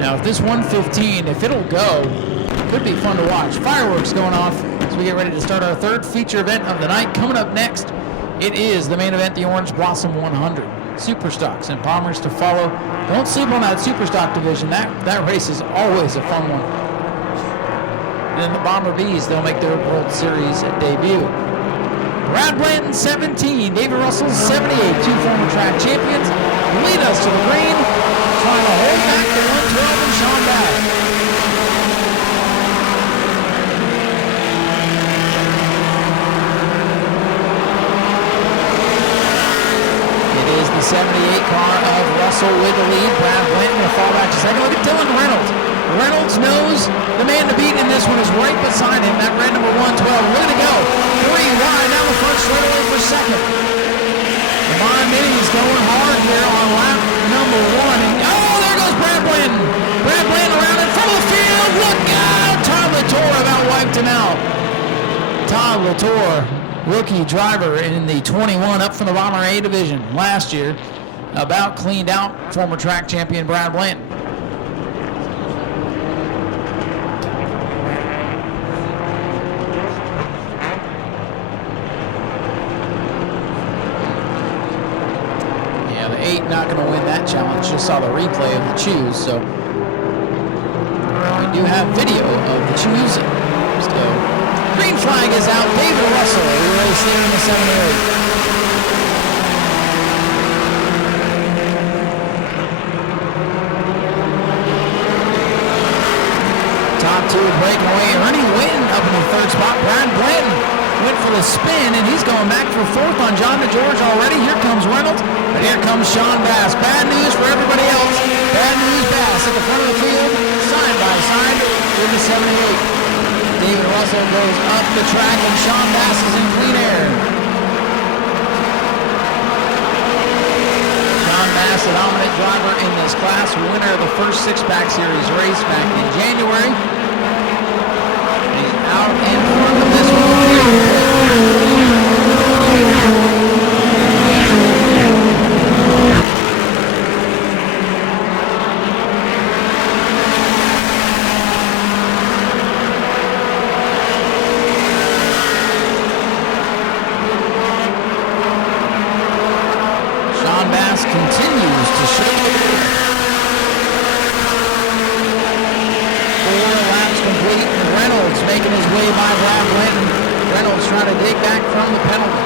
Now, if this 115, if it'll go, it could be fun to watch. Fireworks going off as we get ready to start our third feature event of the night. Coming up next, it is the main event, the Orange Blossom 100. Super stocks and bombers to follow. Don't sleep on that super stock division. That race is always a fun one. And then the Bomber Bees, they'll make their World Series debut. Brad Blanton, 17. David Russell, 78. Two former track champions lead us to the green, trying to hold back the 112 and Sean Babb. It is the 78 car of Russell with the lead. Brad Blanton will fall back to second. Look at Dylan Reynolds. Reynolds knows the man to beat in this one is right beside him. That red number 112. Way to go. 3 wide down the front straight away for second. The Mon Minis going hard here on lap number 1. And there goes Brad Blanton. Brad Blanton around in front of the field. Look out. Todd Latour about wiped him out. Todd Latour, rookie driver in the 21 up from the Bomber A division last year, about cleaned out former track champion Brad Blanton. Not going to win that challenge. Just saw the replay of the choose, so we do have video of the choose. So green flag is out. David Russell, who race leader in the 78. Top two breaking away. Ernie Wynn up in the third spot. Brad Blanton went for the spin, and he's going back for fourth on John DeGeorge already. Here comes Reynolds, but here comes Sean Bass. Bad news for everybody else. Bad news, Bass at the front of the field, side by side with the 78. David Russell goes up the track, and Sean Bass is in clean air. Sean Bass, a dominant driver in this class, winner of the first six-pack series race back in January. And he's out in front of this one. Sean Bass continues to show. 4 laps complete. Reynolds making his way by Brad Blanton. Reynolds trying to dig back from the penalty.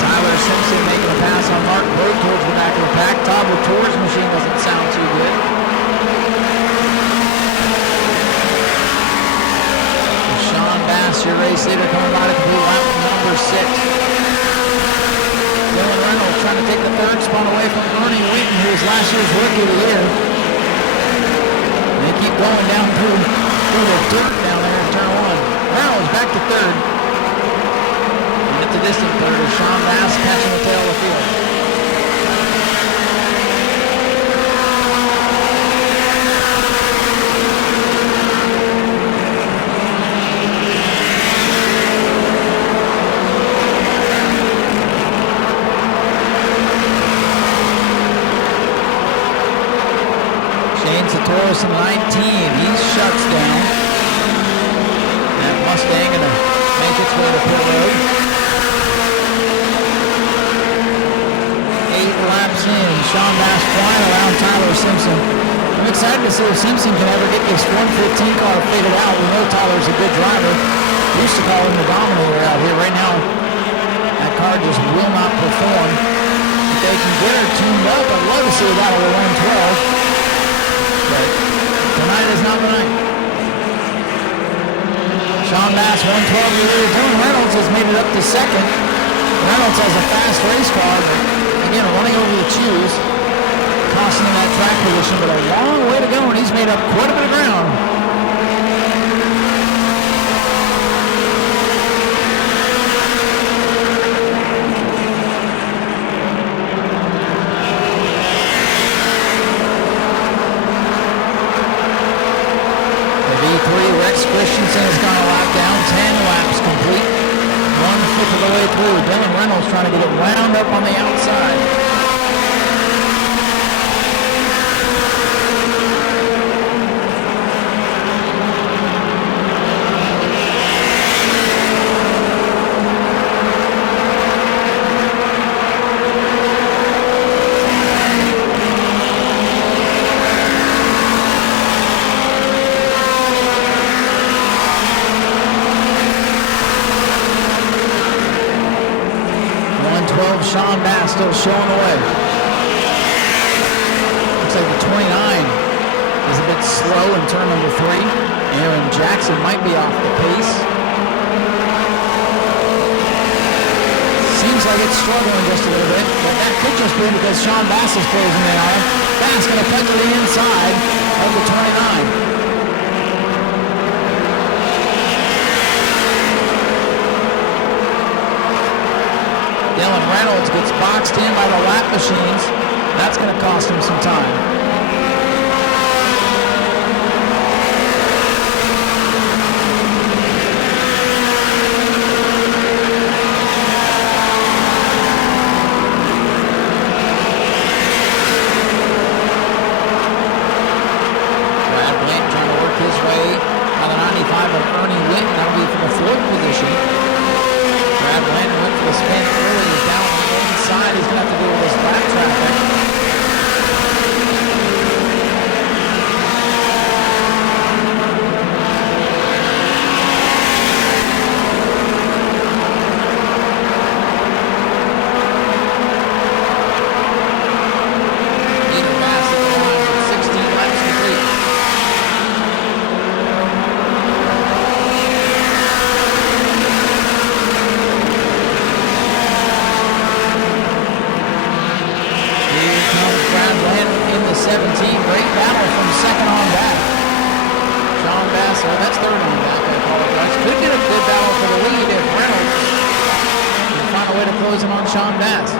Tyler Simpson making a pass on Mark Berg towards the back of the pack. Todd Latour's machine doesn't sound too good. Your race leader coming by to complete lap number 6. Dylan Reynolds trying to take the third spot away from Ernie Wheaton, who was last year's rookie of the year. And they keep going down through the dirt down there in turn 1. Reynolds back to third. And at the distant third is Sean Bass catching the tail of the field. Taurus in 19, he shuts down. That Mustang gonna make its way to pit road. 8 laps in, Sean Bass flying around Tyler Simpson. I'm excited to see if Simpson can ever get this 115 car faded out. We know Tyler's a good driver. We used to call him the Dominator out here. Right now, that car just will not perform. If they can get her tuned up, I'd love to see a battle with 112. But tonight is not the night. Sean Bass, 112 year Dylan Reynolds has made it up to second. Reynolds has a fast race car, but again, running over the choose, costing him that track position, but a long way to go, and he's made up quite a bit of ground. up on the outside. Sean Bass still showing away. Looks like the 29 is a bit slow in turn number 3. Aaron Jackson might be off the pace. Seems like it's struggling just a little bit, but that could just be because Sean Bass is closing in on him. Bass going to cut to the inside of the 29. Dylan Reynolds gets boxed in by the lap machines. That's going to cost him some time. Brad Blanton trying to work his way by the 95 of Ernie Whitten. That'll be for the 4th position. Brad Blanton went for the spin early. He's down on the inside. He's going to have to deal with his lap traffic. Peter Bass at the line with 16 laps complete. In the 17, great battle from second on back. Sean Bass, well, that's third on back, I apologize. Could get a good battle for the lead if Reynolds can find a way to close him on Sean Bass.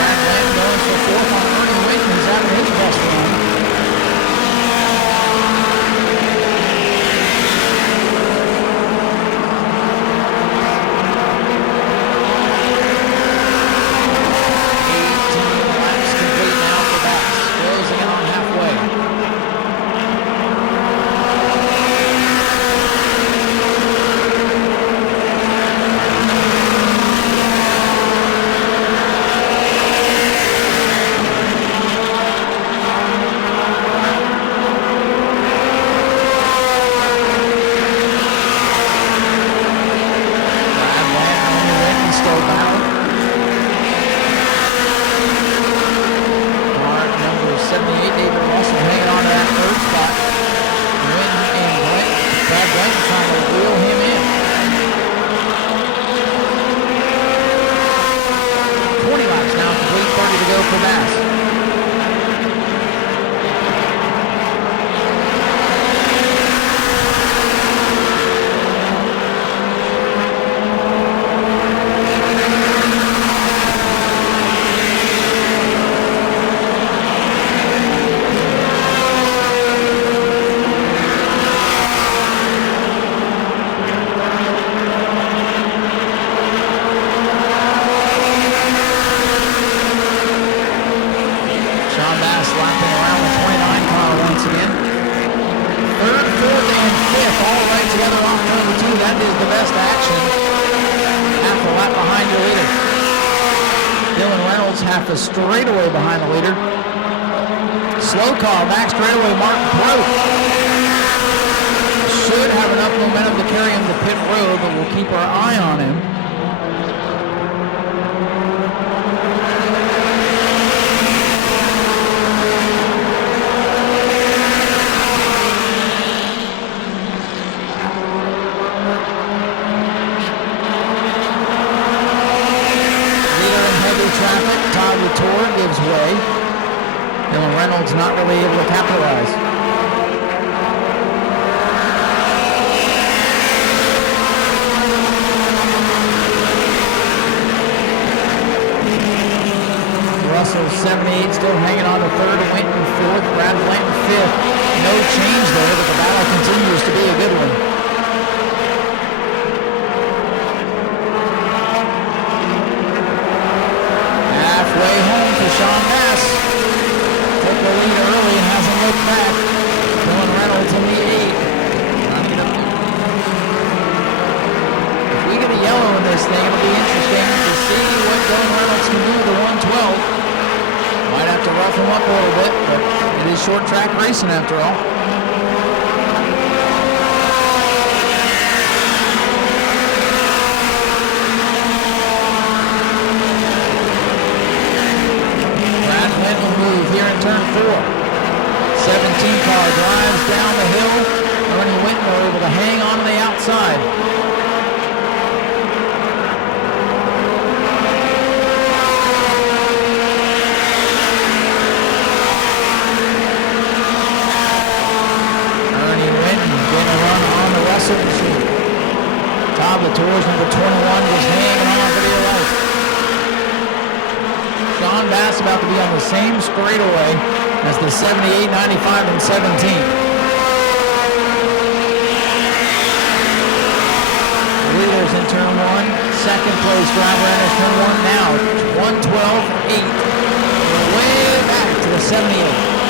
Brad Blanton going for 4th on Ernie Whitten, who's having his best run. Half a straightaway behind the leader. Slow call, back straightaway, Martin Broke. Should have enough momentum to carry him to pit road, but we'll keep our eye on him. Gives way. Dylan Reynolds not really able to capitalize. Russell 78 still hanging on to 3rd, Whitten 4th, Brad Blanton 5th. No change there, but the battle continues to be a good one. him up a little bit, but it is short track racing after all. Brad Wendt will move here in turn 4. 17 car drives down the hill. Ernie Winton able to hang on to the outside. Ernie Winton getting a run on the Russell machine. Todd Latour's number 21 just hanging on for dear life. Sean Bass about to be on the same straightaway as the 78, 95, and 17. Leaders in turn 1. Second place driver enters turn 1 now. 112.8. Way back to the 78.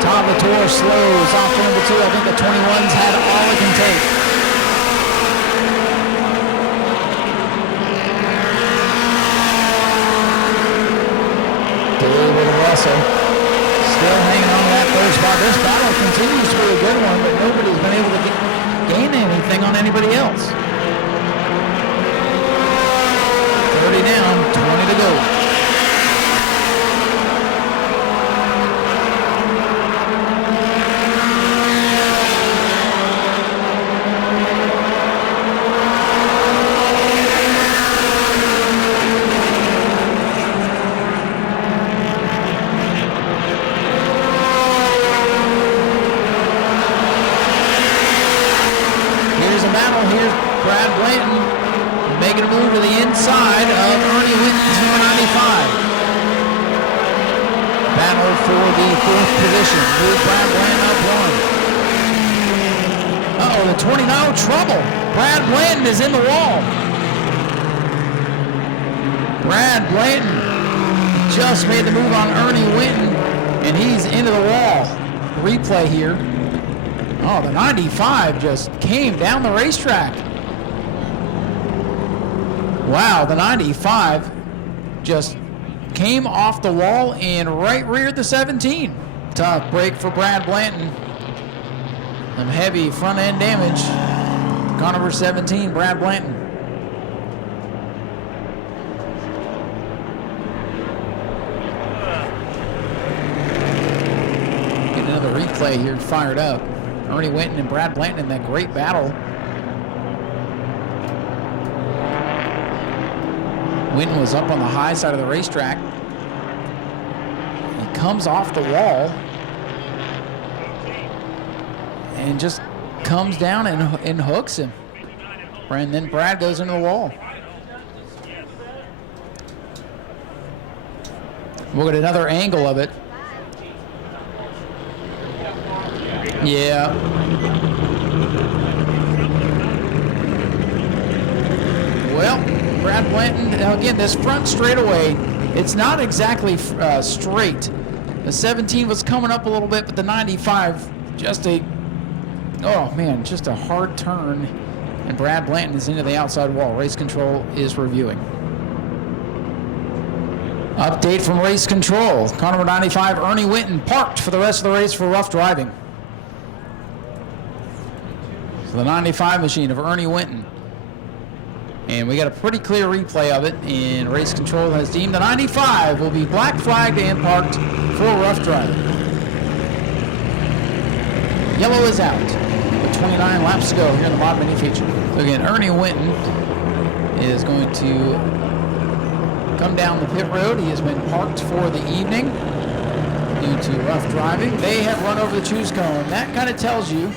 Todd Latour slows off to number 2. I think the 21's had all it can take. Russell still hanging on to that third spot. This battle continues to be a good one, but nobody's been able to gain anything on anybody else. 30 down, 20 to go. Making a move to the inside of Ernie Winton's number 95. Battle for the 4th position. Move Brad Blanton up 1. Uh-oh, the 29 trouble. Brad Blanton is in the wall. Brad Blanton just made the move on Ernie Winton, and he's into the wall. Replay here. Oh, the 95 just came down the racetrack. Wow, the 95 just came off the wall and right reared the 17. Tough break for Brad Blanton. Some heavy front end damage. Car number 17, Brad Blanton. Get another replay here fired up. Ernie Winton and Brad Blanton in that great battle. Winton was up on the high side of the racetrack. He comes off the wall and just comes down and hooks him. And then Brad goes into the wall. We'll get another angle of it. Yeah. Well, Brad Blanton, now again, this front straightaway, it's not exactly straight. The 17 was coming up a little bit, but the 95, just a hard turn. And Brad Blanton is into the outside wall. Race control is reviewing. Update from race control. Car number 95, Ernie Winton, parked for the rest of the race for rough driving. So the 95 machine of Ernie Winton. And we got a pretty clear replay of it, and race control has deemed the 95 will be black flagged and parked for rough driving. Yellow is out. With 29 laps to go here in the mod mini feature. So again, Ernie Winton is going to come down the pit road. He has been parked for the evening due to rough driving. They have run over the choose cone. That kind of tells you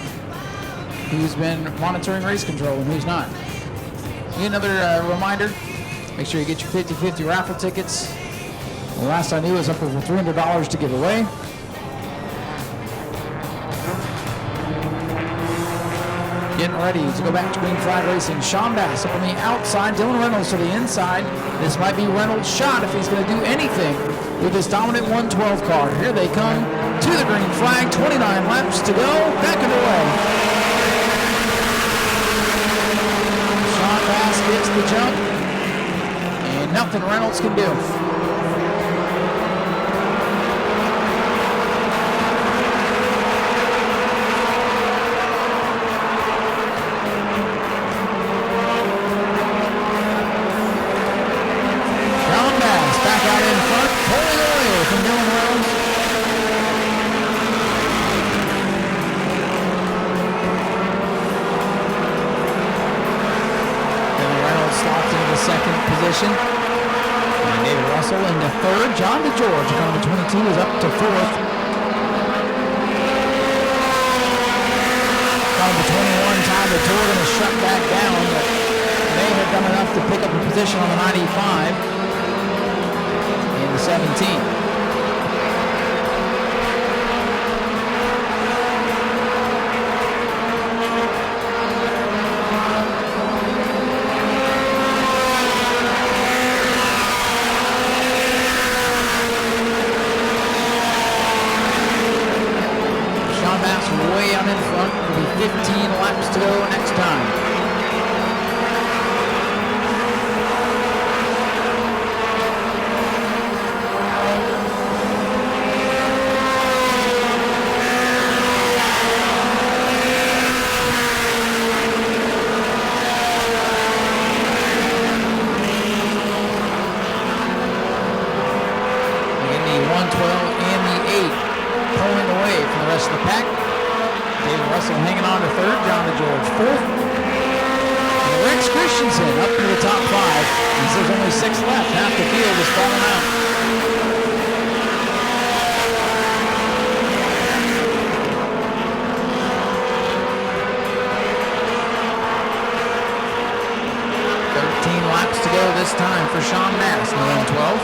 who's been monitoring race control and who's not. Another reminder, make sure you get your 50-50 raffle tickets. The last I knew was up over $300 to give away. Getting ready to go back to Green Flag Racing. Sean Bass up on the outside, Dylan Reynolds to the inside. This might be Reynolds' shot if he's going to do anything with this dominant 112 car. Here they come to the green flag, 29 laps to go, back and away. the jump, and nothing Reynolds can do. John Bass back out in front, pulling away from Dylan Reynolds. Slots into the second position. And David Russell into third. John DeGeorge, number 22, is up to fourth. Number 21, Ty DeTore, going to shut back down, but they have done enough to pick up a position on the 95 in the 17. Way out in front. It'll be 15 laps to go next time. In the 112 and the 8 pulling away from the rest of the pack. David Russell hanging on to third, John DeGeorge fourth. And Rex Christensen up to the top 5. He says only 6 left. Half the field is falling out. Laps to go this time for Sean Mass in the 112.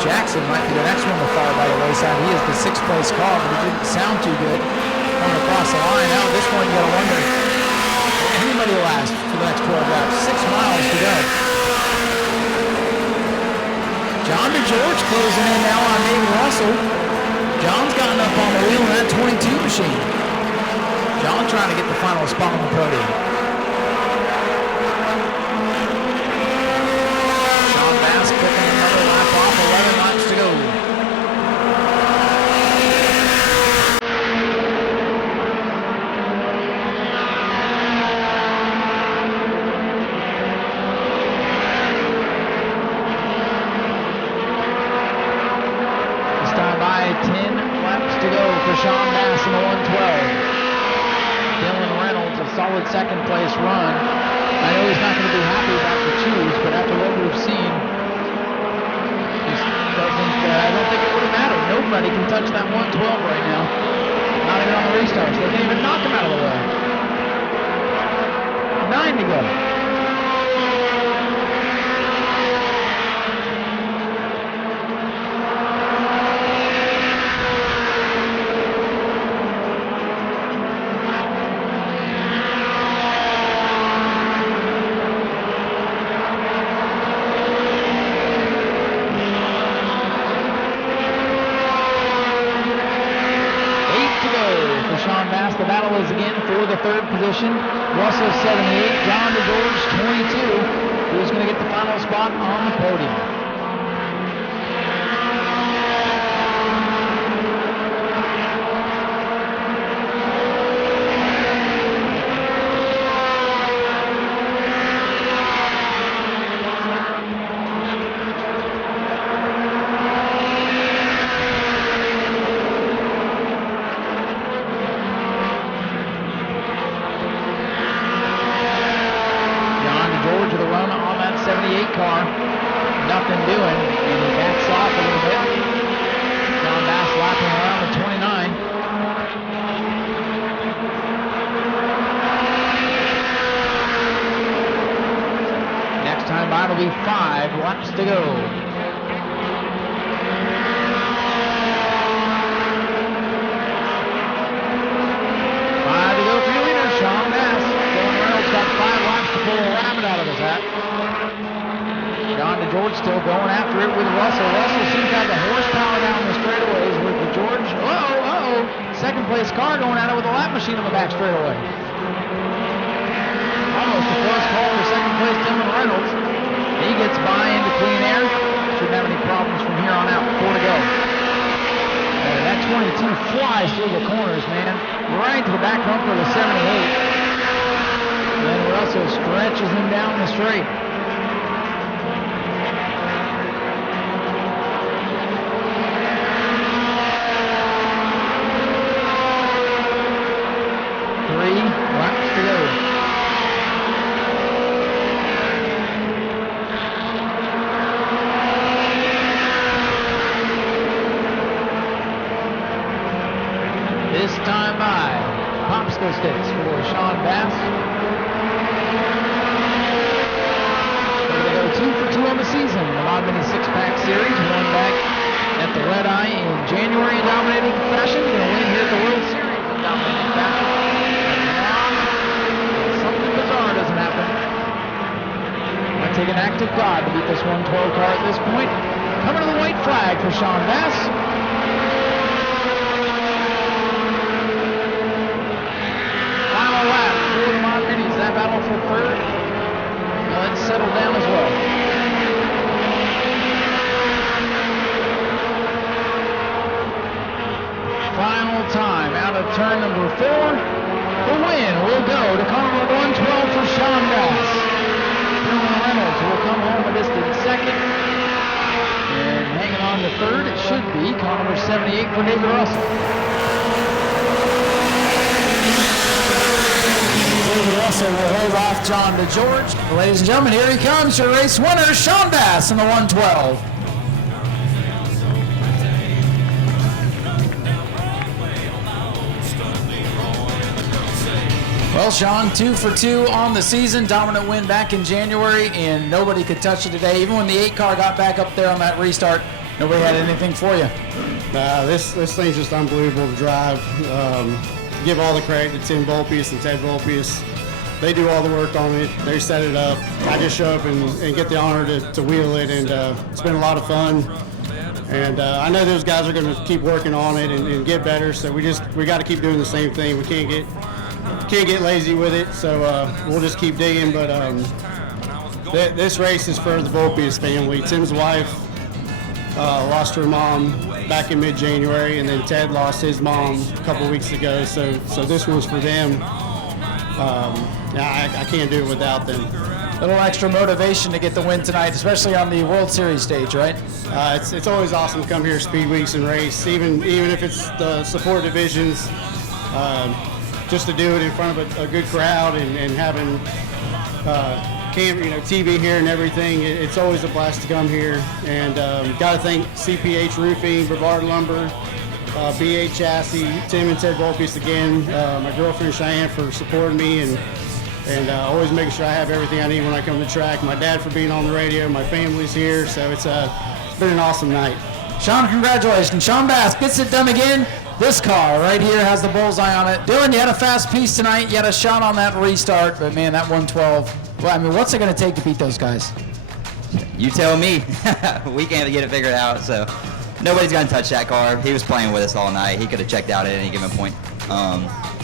Jackson might be the next one to fall by the wayside. He is the 6th place car, but it didn't sound too good coming across the line. Now at this point, you got to wonder, anybody will last for the next 12 laps. 6 miles to go. John DeGeorge closing in now on David Russell. John's gotten up on the wheel in that 22 machine. John trying to get the final spot on the podium. Sean Bass picking another lap off, 11 laps to go. This time by 10 laps to go for Sean Bass in the 112. Dylan Reynolds, a solid second place run. I know he's not going to be happy about the choose, but after what we've seen, I don't think it would have mattered. Nobody can touch that 112 right now. Not even on the restarts. They can't even knock him out of the way. 9 to go. The battle is again for the third position. Russell 78, John DeGeorge 22. Who's going to get the final spot on the podium? Car, nothing doing, and he backs off a little bit. John Bass lapping around the 29. Next time by it'll be 5 laps to go. 5 to go for your leader, Sean Bass. Dylan Reynolds got 5 laps to George still going after it with Russell. Russell seems to have the horsepower down the straightaways with the George. Uh-oh. Second place car going at it with a lap machine on the back straightaway. Almost a close call for second place, Dylan Reynolds. He gets by into clean air. Shouldn't have any problems from here on out. 4 to go. That 22 flies through the corners, man. Right to the back bumper of the 78. Then Russell stretches him down the straight. Time by popsicle sticks for Sean Bass. We're going to go 2 for 2 on the season. The Mod Mini 6-pack series, won back at the Red Eye in January in dominating fashion. Going to win here at the World Series in dominating fashion. Something bizarre doesn't happen. Might take an act of God to beat this 112 car at this point. Coming to the white flag for Sean Bass. Lap for the Mod Minis. That battle for third. Let's settle down as well. Final time out of turn number 4. The win will go to car number 112 for Sean Bass. Dylan Reynolds will come home a distant second. And hanging on to third, it should be car number 78 for David Russell. David Russell will hold off John to George. Ladies and gentlemen, here he comes, your race winner, Sean Bass in the 112. Well, Sean, 2 for 2 on the season. Dominant win back in January, and nobody could touch you today. Even when the 8 car got back up there on that restart, nobody had anything for you. This thing's just unbelievable to drive. Give all the credit to Tim Volpius and Ted Volpius. They do all the work on it. They set it up. I just show up and get the honor to wheel it, and it's been a lot of fun. And I know those guys are going to keep working on it and get better. So we got to keep doing the same thing. We can't get lazy with it. So we'll just keep digging. But this race is for the Volpius family. Tim's wife lost her mom back in mid-January, and then Ted lost his mom a couple weeks ago, so this one's for them. I can't do it without them. A little extra motivation to get the win tonight, especially on the World Series stage, right? It's always awesome to come here Speed Weeks and race, even if it's the support divisions, just to do it in front of a good crowd and having TV here and everything. It's always a blast to come here, and got to thank CPH Roofing, Brevard Lumber, BA Chassis, Tim and Ted Volpius again, my girlfriend Cheyenne for supporting me and always making sure I have everything I need when I come to the track. My dad for being on the radio, my family's here, so it's been an awesome night. Sean, congratulations. Sean Bass gets it done again. This car right here has the bullseye on it. Dylan, you had a fast piece tonight. You had a shot on that restart, but man, that 112. Well, I mean, what's it going to take to beat those guys? You tell me. We can't get it figured out, so nobody's going to touch that car. He was playing with us all night. He could have checked out at any given point.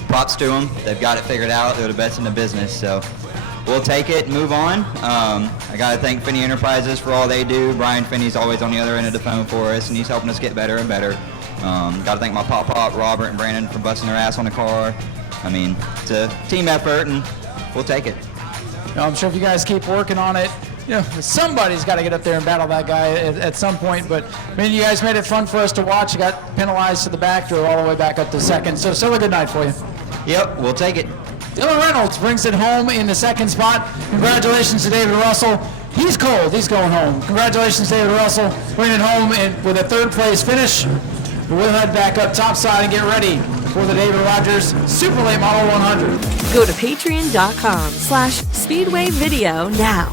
Props to them. They've got it figured out. They're the best in the business, so we'll take it and move on. I got to thank Finney Enterprises for all they do. Brian Finney's always on the other end of the phone for us, and he's helping us get better and better. Got to thank my pop, Robert and Brandon, for busting their ass on the car. I mean, it's a team effort, and we'll take it. I'm sure if you guys keep working on it, somebody's got to get up there and battle that guy at some point. But I mean, you guys made it fun for us to watch. You got penalized to the back, drove all the way back up to second. So still a good night for you. Yep, we'll take it. Dylan Reynolds brings it home in the second spot. Congratulations to David Russell. He's cold. He's going home. Congratulations, David Russell, bringing it home with a third place finish. We'll head back up topside and get ready for the David Rogers Super Late Model 100. Go to patreon.com/Speedway Video now.